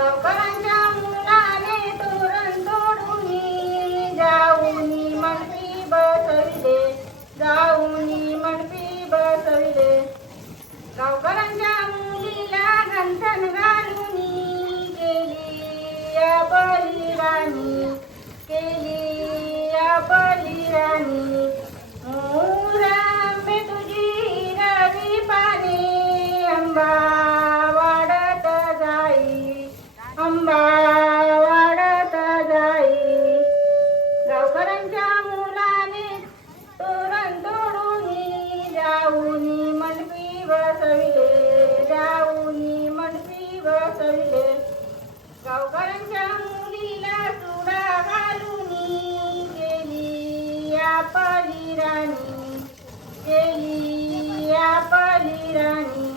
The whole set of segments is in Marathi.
गावकऱ्यांच्या मुलाने तोरण तोडूनी जाऊनी मंडपी बसविले, जाऊनी मंडपी बसविले. गावकऱ्यांच्या मुलीला गंठण घालूनी केली या बलिराणी, केली या बलिराणी. मोरांबे तुझी रवी पाने अंबा वाढत जाई, अंबा वाढत जाई. गावकऱ्यांच्या मुलाने तोरण तोडूनी जाऊनी मंडपी बसविले, जाऊनी मंडपी बसविले. गावकऱ्यांच्या मुलीला चुडा घालूनी गेली या बलिराणी, गेली या बलिराणी.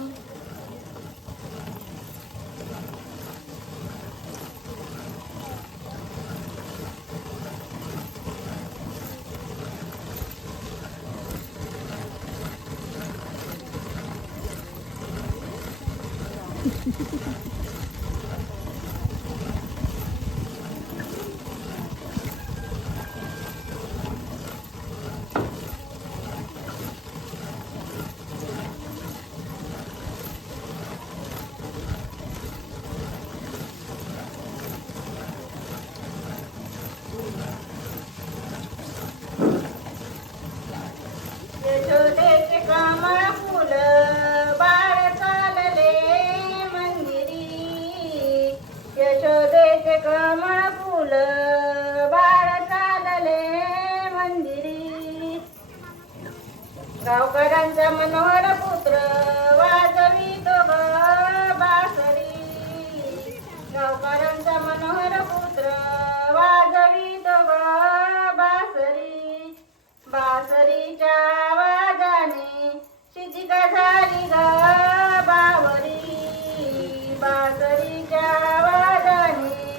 यशोदेचे कमळ फुल बाळ चालले मंदिरी, यशोदेचे कमळ फुल बाळ चालले मंदिरी. गावकऱ्यांचा मनोहर पुत्र वाजवितो ग बासरी, गावकऱ्यांचा मनोहर पुत्र वाजवितो ग बासरी. बासरीच्या आवाजाने शिथिका झाली ग बावरी, बासरीच्या आवाजाने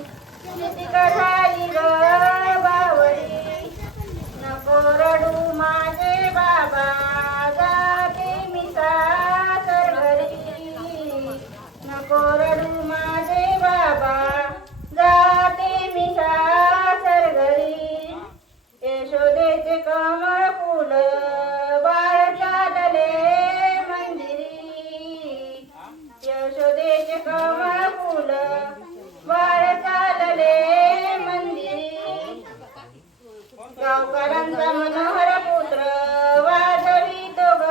शिथिका झाली ग बावरी. नको रडू माझे बाबा जाते मी सासर घरी, नको रडू माझे बाबा जाते मी सासर घरी. यशोदेचे कमळ फुल बाळ चालले मंदिरी, यशोदेचे कमळ फुल बाळ चालले मंदिरी. गावकऱ्यांचा मनोहर पुत्र वाजवितो ग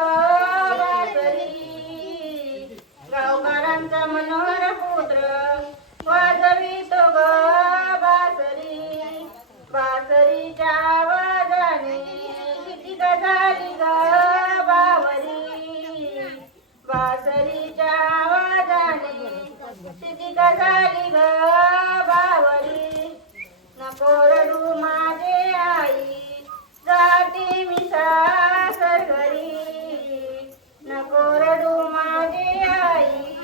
बासरी, गावकऱ्यांचा मनोहर पुत्र वाजवितो ग बासरी. बासरीच्या आवाजाने शिथिका झाली ग बावरी, बासरीच्या आवाजाने शिथिका झाली ग बावरी. नको रडू माझे आई जाते मी सासर घरी, नको रडू माझे आई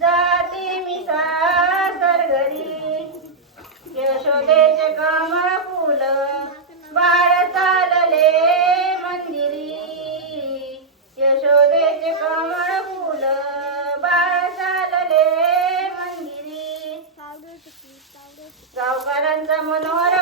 जाते मी सासर घरी. यशोदेचे कमळ फुल बाळ चालले मंदिरी, यशोदेचे कमळ फुल बाळ चालले मंदिरी. गावकऱ्यांचा मनोहर